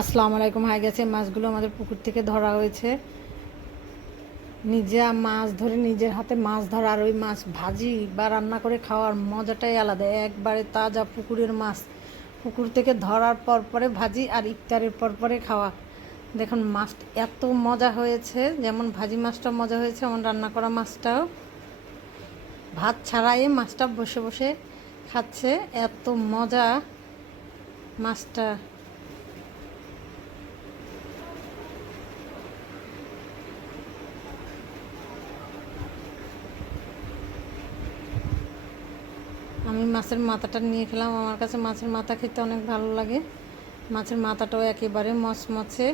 আসসালামু আলাইকুম। হয়ে, গেছে মাছগুলো আমাদের পুকুর থেকে ধরা হয়েছে। নিজে মাছ ধরে নিজের হাতে মাছ ধরা আর ওই মাছ ভাজি বা রান্না করে খাওয়ার মজাটাই আলাদা। একবারে তাজা পুকুরের মাছ। পুকুর থেকে ধরার পর পরে ভাজি আর ইফতারের পর পরে খাওয়া। দেখুন, মাছ এত মজা হয়েছে, যেমন ভাজি মাছটা মজা হয়েছে, এমন রান্না করা মাছটাও। ভাত ছাড়াই মাছটা বসে বসে খাচ্ছে। এত মজা মাছটা। আমি মাছের মাথাটা নিয়ে খেলাম। আমার কাছে মাছের মাথা খেতে অনেক ভালো লাগে। মাছের মাথাটাও একেবারে মচমচে।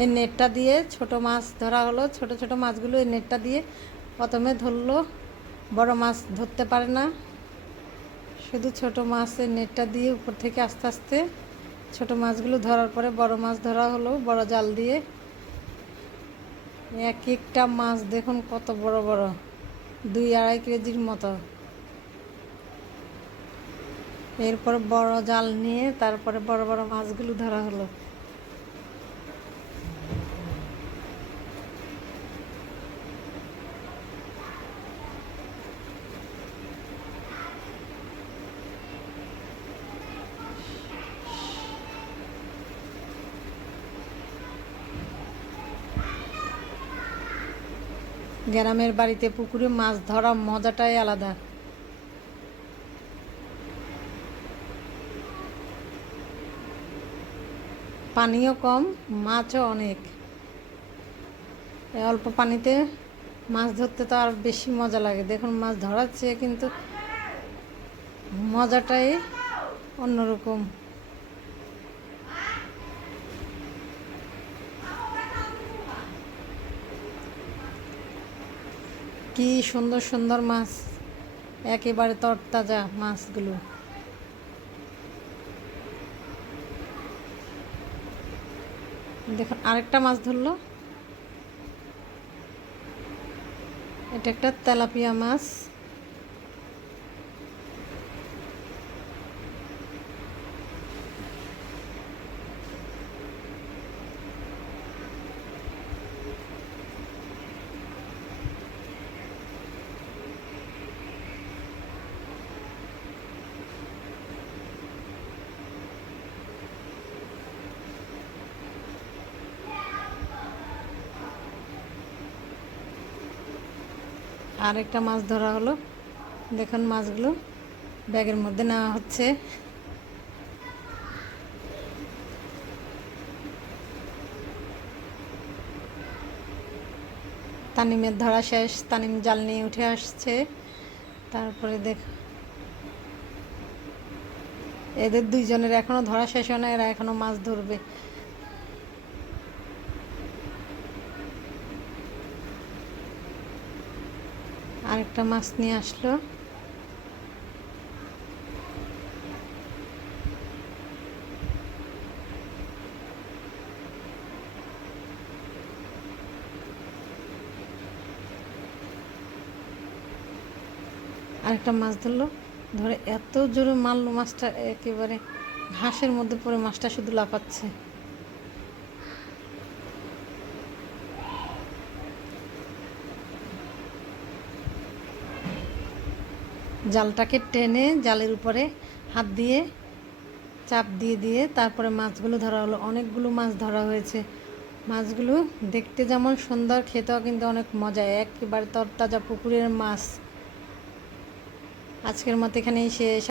এই নেটটা দিয়ে ছোট মাছ ধরা হলো। ছোট ছোট মাছগুলো এই নেটটা দিয়ে প্রথমে ধরলো। বড় মাছ ধরতে পারে না। শুধু ছোট মাছের নেটটা দিয়ে উপর থেকে আস্তে আস্তে ছোট মাছগুলো ধরার পরে বড় মাছ ধরা হলো, বড় জাল দিয়ে। এক একটা মাছ দেখুন কত বড় বড়, দুই আড়াই কেজির মতো। এরপর বড় জাল নিয়ে তারপরে বড় বড় মাছগুলো ধরা হলো। গ্রামের বাড়িতে পুকুরে মাছ ধরা মজাটাই আলাদা। পানিও কম, মাছও অনেক। অল্প পানিতে মাছ ধরতে তো আর বেশি মজা লাগে। দেখুন, মাছ ধরার চেয়ে কিন্তু মজাটাই অন্যরকম। কি সুন্দর সুন্দর মাছ, একেবারে তরতাজা মাছগুলো। দেখুন, আরেকটা মাছ ধরলো। এটা একটা তেলাপিয়া মাছ। আর একটা মাছ ধরা হলো। দেখুন মাছগুলো ব্যাগের মধ্যে নেওয়া হচ্ছে। তানিমের ধরা শেষ, তানিম জাল নিয়ে উঠে আসছে। তারপরে দেখ, এদের দুইজনের এখনও ধরা শেষ হয় না, এরা এখনও মাছ ধরবে। আরেকটা মাছ নিয়ে আসলো। আরেকটা মাছ ধরলো। ধরে এত জোরে মারলো মাছটা, একেবারে ঘাসের মধ্যে পড়ে মাছটা শুধু লাফাচ্ছে। জালটাকে টেনে জালের উপরে হাত দিয়ে চাপ দিয়ে দিয়ে তারপরে মাছগুলো ধরা হলো। অনেকগুলো মাছ ধরা হয়েছে। মাছগুলো দেখতে যেমন সুন্দর, খেতেও কিন্তু অনেক মজা। একেবারে তরতাজা পুকুরের মাছ। আজকের মতো এখানেই শেষ।